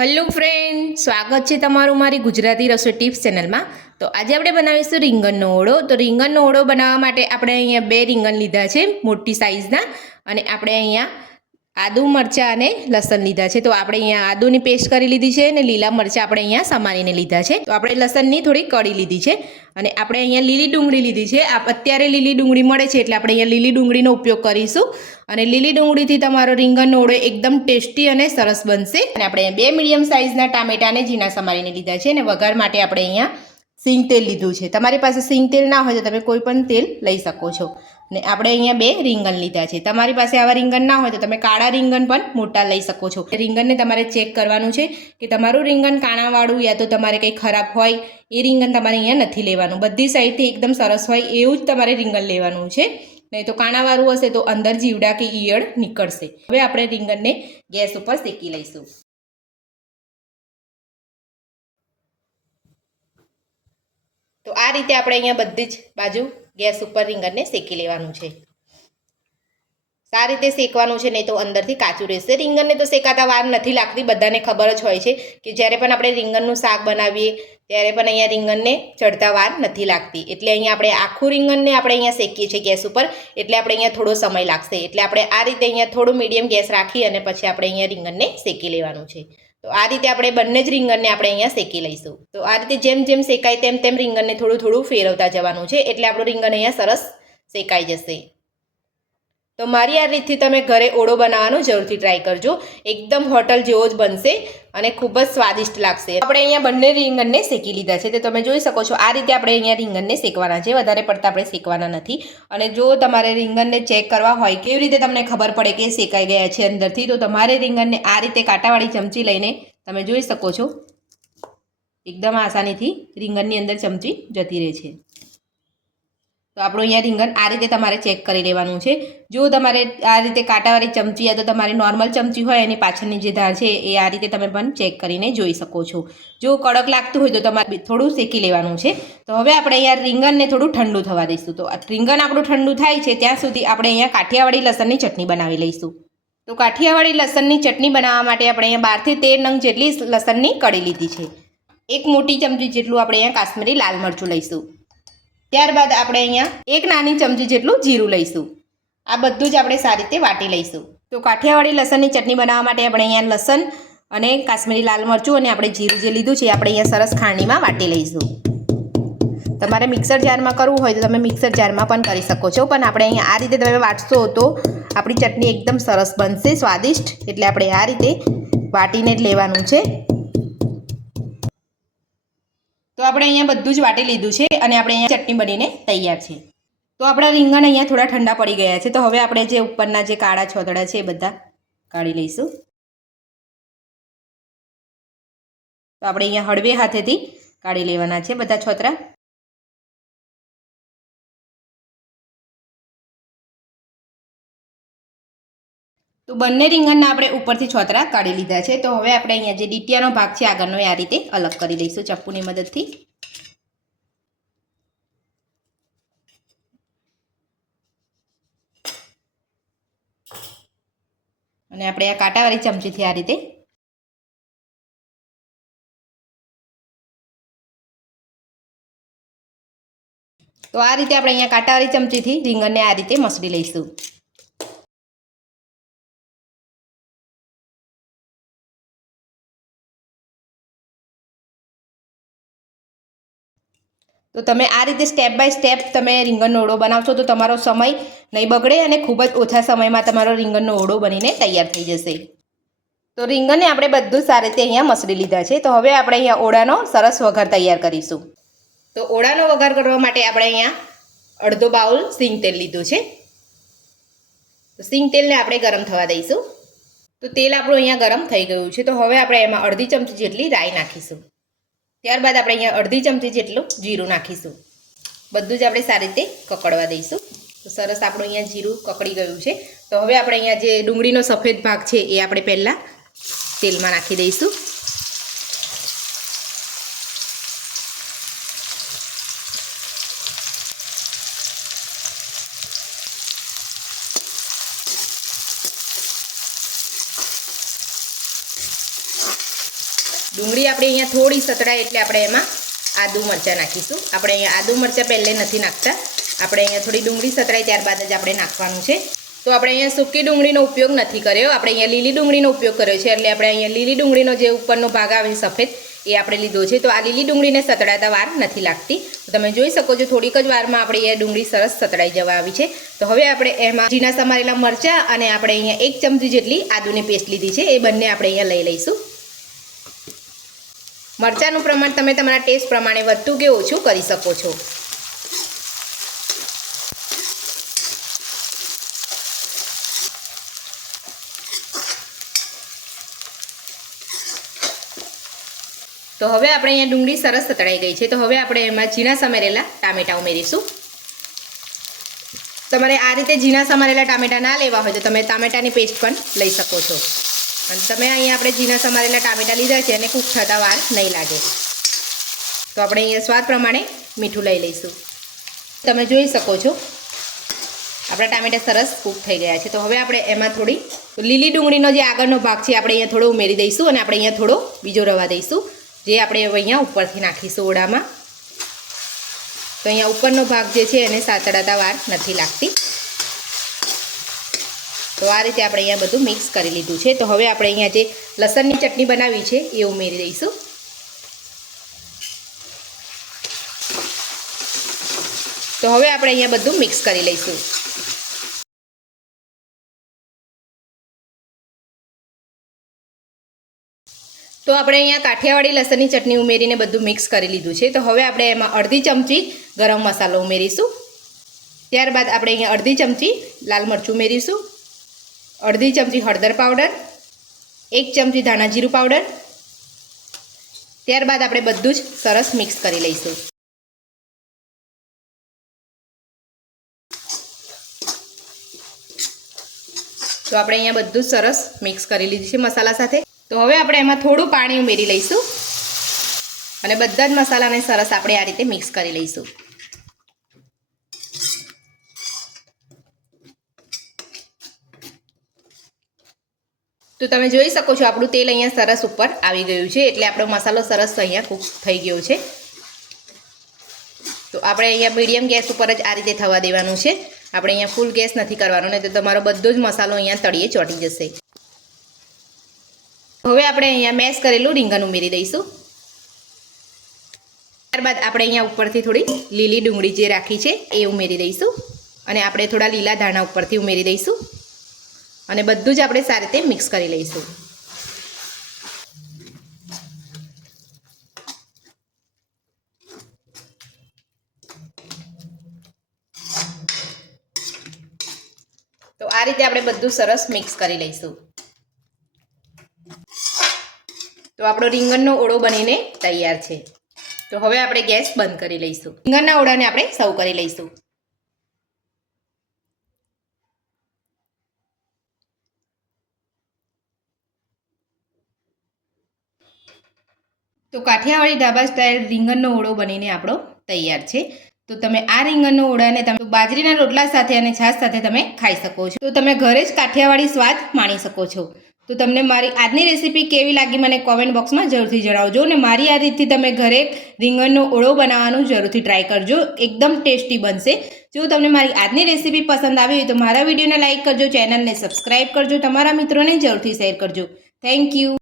Hello friend, સ્વાગત છે તમારું મારી ગુજરાતી રસોઈ ટિપ્સ ચેનલમાં। તો આજે આપણે બનાવીશું રીંગણનો ઓળો। તો રીંગણનો ઓળો બનાવવા માટે આપણે અહીંયા 2 રીંગણ લીધા છે મોટી સાઇઝના, અને આપણે અહીંયા આદુ મરચાં અને લસણ લીધા છે। તો આપણે અહીંયા આદુની પેસ્ટ કરી લીધી છે અને લીલા મરચાં આપણે અહીંયા સમારીને લીધા છે। તો આપણે લસણની થોડી કળી લીધી છે અને આપણે અહીંયા લીલી ડુંગળી લીધી છે। અત્યારે લીલી ડુંગળી મળે છે એટલે આપણે અહીંયા લીલી ડુંગળીનો ઉપયોગ કરીશું, અને લીલી ડુંગળીથી તમારો રીંગણનો ઓળો એકદમ ટેસ્ટી અને સરસ બનશે। અને આપણે 2 મીડિયમ સાઇઝના ટામેટાને ઝીણા સમારીને લીધા છે, અને વઘાર માટે આપણે અહીંયા સિંગ તેલ લીધું છે। તમારી પાસે સિંગ તેલ ના હોય તો તમે કોઈ પણ તેલ લઈ શકો છો। અને આપણે અહીંયા 2 રીંગણ લીધા છે। તમારી પાસે આવા રીંગણ ના હોય તો તમે કાળા રીંગણ પણ મોટા લઈ શકો છો। રીંગણને તમારે ચેક કરવાનું છે કે તમારું રીંગણ કાણાવાળું યા તો તમારે કંઈ ખરાબ હોય એ રીંગણ તમારે અહીંયા નથી લેવાનું। બધી સાઈડથી એકદમ સરસ હોય એવું જ તમારે રીંગણ લેવાનું છે, નહીં તો કાણાવાળું હશે તો અંદર જીવડા કે ઈયળ નીકળશે। હવે આપણે રીંગણને ગેસ ઉપર શેકી લઈશું। તો આ રીતે આપણે અહીંયા બધી જ બાજુ ગેસ ઉપર રીંગણને શેકી લેવાનું છે। સારી રીતે શેકવાનું છે, નહીં તો અંદરથી કાચું રહેશે। રીંગણને તો શેકાતા વાર નથી લાગતી, બધાને ખબર જ હોય છે કે જ્યારે પણ આપણે રીંગણનું શાક બનાવીએ ત્યારે પણ અહીંયા રીંગણને ચડતા વાર નથી લાગતી। એટલે અહીંયા આપણે આખું રીંગણને આપણે અહીંયા શેકીએ છીએ ગેસ ઉપર, એટલે આપણે અહીંયા થોડો સમય લાગશે। એટલે આપણે આ રીતે અહીંયા થોડું મીડિયમ ગેસ રાખી અને પછી આપણે અહીંયા રીંગણને શેકી લેવાનું છે। તો આ રીતે આપણે બંને જ રીંગણને આપણે અહીંયા શેકી લઈશું। તો આ રીતે જેમ જેમ શેકાય તેમ તેમ રીંગણને થોડું થોડું ફેરવતા જવાનું છે, એટલે આપણું રીંગણ અહીંયા સરસ શેકાઈ જશે। તો મારી આ રીતથી તમે ઘરે ઓળો બનાવવાનું જરૂરથી ટ્રાય કરજો, એકદમ હોટલ જેવો જ બનશે અને ખૂબ જ સ્વાદિષ્ટ લાગશે। આપણે અહીંયા બંને રીંગણને શેકી લીધા છે, તો તમે જોઈ શકો છો આ રીતે આપણે અહીંયા રીંગણને શેકવાના છે, વધારે પડતા આપણે શેકવાના નથી। અને જો તમારે રીંગણને ચેક કરવા હોય કેવી રીતે તમને ખબર પડે કે શેકાઈ ગયા છે અંદરથી, તો તમારે રીંગણને આ રીતે કાંટાવાળી ચમચી લઈને તમે જોઈ શકો છો એકદમ આસાનીથી રીંગણની અંદર ચમચી જતી રહે છે। તો આપણું અહીંયા રીંગણ આ રીતે તમારે ચેક કરી લેવાનું છે। જો તમારે આ રીતે કાંટાવાળી ચમચી યા તો તમારી નોર્મલ ચમચી હોય એની પાછળની જે ધાર છે એ આ રીતે તમે પણ ચેક કરીને જોઈ શકો છો। જો કડક લાગતું હોય તો તમારે થોડું શેકી લેવાનું છે। તો હવે આપણે અહીંયા રીંગણને થોડું ઠંડુ થવા દઈશું। તો રીંગણ આપણું ઠંડુ થાય છે ત્યાં સુધી આપણે અહીંયા કાઠિયાવાડી લસણની ચટણી બનાવી લઈશું। તો કાઠિયાવાડી લસણની ચટણી બનાવવા માટે આપણે અહીંયા 12 થી 13 નંગ જેટલી લસણની કળી લીધી છે। 1 મોટી ચમચી જેટલું આપણે અહીંયા કાશ્મીરી લાલ મરચું લઈશું। ત્યારબાદ આપણે અહીંયા 1 નાની ચમચી જેટલું જીરું લઈશું। આ બધું જ આપણે સારી રીતે વાટી લઈશું। તો કાઠિયાવાડી લસણની ચટણી બનાવવા માટે આપણે અહીંયા લસણ અને કાશ્મીરી લાલ મરચું અને આપણે જીરું જે લીધું છે એ આપણે અહીંયા સરસ ખાંડણીમાં વાટી લઈશું। તમારે મિક્સર જારમાં કરવું હોય તો તમે મિક્સર જારમાં પણ કરી શકો છો, પણ આપણે અહીંયા આ રીતે તમે વાટશો તો આપણી ચટણી એકદમ સરસ બનશે, સ્વાદિષ્ટ। એટલે આપણે આ રીતે વાટીને જ લેવાનું છે। તો આપણે અહીંયા બધું જ વાટી લીધું છે અને આપણે અહીંયા ચટણી બનીને તૈયાર છે। તો આપણા રીંગણ અહીંયા થોડા ઠંડા પડી ગયા છે। તો હવે આપણે જે ઉપરના જે કાળા છોતરા છે એ બધા કાઢી લઈશું। તો આપણે અહીંયા હળવે હાથેથી કાઢી લેવાના છે બધા છોતરા। તો બંને રીંગણના આપણે ઉપરથી છોતરા કાઢી લીધા છે। તો હવે આપણે અહીંયા જે ડીટીયાનો ભાગ છે આગળનો એ આ રીતે અલગ કરી લઈશું ચપ્પુની મદદથી। અને આપણે આ કાંટાવાળી ચમચીથી આ રીતે તો આ રીતે આપણે અહીંયા કાંટાવાળી ચમચીથી રીંગણને આ રીતે મસળી લઈશું। તો તમે આ રીતે સ્ટેપ બાય સ્ટેપ તમે રીંગણનો ઓળો બનાવશો તો તમારો સમય નહીં બગડે અને ખૂબ જ ઓછા સમયમાં તમારો રીંગણનો ઓળો બનીને તૈયાર થઈ જશે। તો રીંગણને આપણે બધું સારી રીતે અહીંયા મસળી લીધા છે। તો હવે આપણે અહીંયા ઓળાનો સરસ વઘાર તૈયાર કરીશું। તો ઓળાનો વઘાર કરવા માટે આપણે અહીંયા અડધો બાઉલ સિંગ તેલ લીધું છે। તો સિંગ તેલને આપણે ગરમ થવા દઈશું। તો તેલ આપણું અહીંયા ગરમ થઈ ગયું છે। તો હવે આપણે એમાં અડધી ચમચી જેટલી રાઈ નાખીશું। ત્યારબાદ આપણે અહીંયા અડધી ચમચી જેટલું જીરું નાખીશું। બધું જ આપણે સારી રીતે કકડવા દઈશું। તો સરસ આપણું અહીંયા જીરું કકડી ગયું છે। તો હવે આપણે અહીંયા જે ડુંગળીનો સફેદ ભાગ છે એ આપણે પહેલાં તેલમાં નાખી દઈશું। ડુંગળી આપણે અહીંયા થોડી સતળાય એટલે આપણે એમાં આદુ મરચાં નાખીશું. આપણે અહીંયા આદુ મરચાં પહેલે નથી નાખતા, આપણે અહીંયા થોડી ડુંગળી સતળાય ત્યારબાદ જ આપણે નાખવાનું છે. તો આપણે અહીંયા સૂકી ડુંગળીનો ઉપયોગ નથી કર્યો, આપણે અહીંયા લીલી ડુંગળીનો ઉપયોગ કર્યો છે. એટલે આપણે અહીંયા લીલી ડુંગળીનો જે ઉપરનો ભાગ આવે સફેદ એ આપણે લીધો છે. તો આ લીલી ડુંગળીને સતળાતા વાર નથી લાગતી. તો તમે જોઈ શકો છો થોડીક જ વારમાં આપણે અહીંયા ડુંગળી સરસ સતળાઈ જવા આવી છે. તો હવે આપણે એમાં ઝીણા સમારેલા મરચાં અને આપણે અહીંયા 1 ચમચી જેટલી આદુની પેસ્ટ લીધી છે, એ બંને આપણે અહીંયા લઈ લઈશું. મરચાંનું પ્રમાણ તમે તમારા ટેસ્ટ પ્રમાણે વધતું કે ઓછું કરી શકો છો. તો હવે આપણે અહીંયા ડુંગળી સરસ સતળાઈ ગઈ છે. તો હવે આપણે એમાં ઝીણા સમારેલા ટામેટાં ઉમેરીશું. તમારે આ રીતે ઝીણા સમારેલા ટામેટાં ના લેવા હોય તો તમે ટામેટાની પેસ્ટ પણ લઈ શકો છો. અને તમે અહીંયા આપણે ઝીણા સમારેલા ટામેટાં લીધા છે અને કૂક થતા વાર નહીં લાગે. તો આપણે અહીંયા સ્વાદ પ્રમાણે મીઠું લઈ લઈશું. તમે જોઈ શકો છો આપણા ટામેટાં સરસ કૂક થઈ ગયા છે. તો હવે આપણે એમાં થોડી લીલી ડુંગળીનો જે આગળનો ભાગ છે આપણે અહીંયા થોડો ઉમેરી દઈશું અને આપણે અહીંયા થોડો બીજો રવા દઈશું, જે આપણે અહીંયા ઉપરથી નાખીશું ઓળામાં. તો અહીંયા ઉપરનો ભાગ જે છે એને સાતળાતા વાર નથી લાગતી. તો આ રીતે આપણે અહીંયા બધું મિક્સ કરી લીધું છે. તો હવે આપણે અહીંયા જે લસણની ચટણી બનાવી છે એ ઉમેરી દઈશું. તો હવે આપણે અહીંયા બધું મિક્સ કરી લઈશું. તો આપણે અહીંયા કાઠિયાવાડી લસણની ચટણી ઉમેરીને બધું મિક્સ કરી લીધું છે. તો હવે આપણે એમાં અડધી ચમચી ગરમ મસાલો ઉમેરીશું. ત્યારબાદ આપણે અહીંયા અડધી ચમચી લાલ મરચું ઉમેરીશું, અડધી ચમચી હળદર પાવડર, 1 ચમચી ધાણા જીરું પાવડર. ત્યારબાદ આપણે બધું જ સરસ મિક્સ કરી લઈશું. તો આપણે અહીંયા બધું સરસ મિક્સ કરી લીધું છે મસાલા સાથે. તો હવે આપણે એમાં થોડું પાણી ઉમેરી લઈશું અને બધા જ મસાલાને સરસ આપણે આ રીતે મિક્સ કરી લઈશું. તો તમે જોઈ શકો છો આપણું તેલ અહીંયા સરસ ઉપર આવી ગયું છે, એટલે આપણો મસાલો સરસ અહીંયા કૂક થઈ ગયો છે. તો આપણે અહીંયા મીડિયમ ગેસ ઉપર જ આ રીતે થવા દેવાનું છે. આપણે અહીંયા ફૂલ ગેસ નથી કરવાનો, નહીં તો તમારો બધો જ મસાલો અહીંયા તળિયે ચોંટી જશે. હવે આપણે અહીંયા મેશ કરેલું રીંગણ ઉમેરી દઈશું. ત્યારબાદ આપણે અહીંયા ઉપરથી થોડી લીલી ડુંગળી જે રાખી છે એ ઉમેરી દઈશું અને આપણે થોડા લીલા ધાણા ઉપરથી ઉમેરી દઈશું અને બધું જ આપણે સારી રીતે મિક્સ કરી લઈશું. તો આ રીતે આપણે બધું સરસ મિક્સ કરી લઈશું. તો આપણો રીંગણનો ઓળો બનીને તૈયાર છે. તો હવે આપણે ગેસ બંધ કરી લઈશું. રીંગણના ઓળાને આપણે સર્વ કરી લઈશું. તો કાઠિયાવાડી ઢાબા સ્ટાઇલ રીંગણનો ઓળો બનીને આપણો તૈયાર છે. તો તમે આ રીંગણનો ઓળાને તમે બાજરીના રોટલા સાથે અને છાશ સાથે તમે ખાઈ શકો છો. તો તમે ઘરે જ કાઠિયાવાડી સ્વાદ માણી શકો છો. તો તમને મારી આજની રેસીપી કેવી લાગી મને કોમેન્ટ બોક્સમાં જરૂરથી જણાવજો અને મારી આ રીતથી તમે ઘરે રીંગણનો ઓળો બનાવવાનું જરૂરથી ટ્રાય કરજો. એકદમ ટેસ્ટી બનશે. જો તમને મારી આજની રેસીપી પસંદ આવી હોય તો મારા વિડીયોને લાઇક કરજો, ચેનલને સબસ્ક્રાઇબ કરજો, તમારા મિત્રોને જરૂરથી શેર કરજો. Thank you.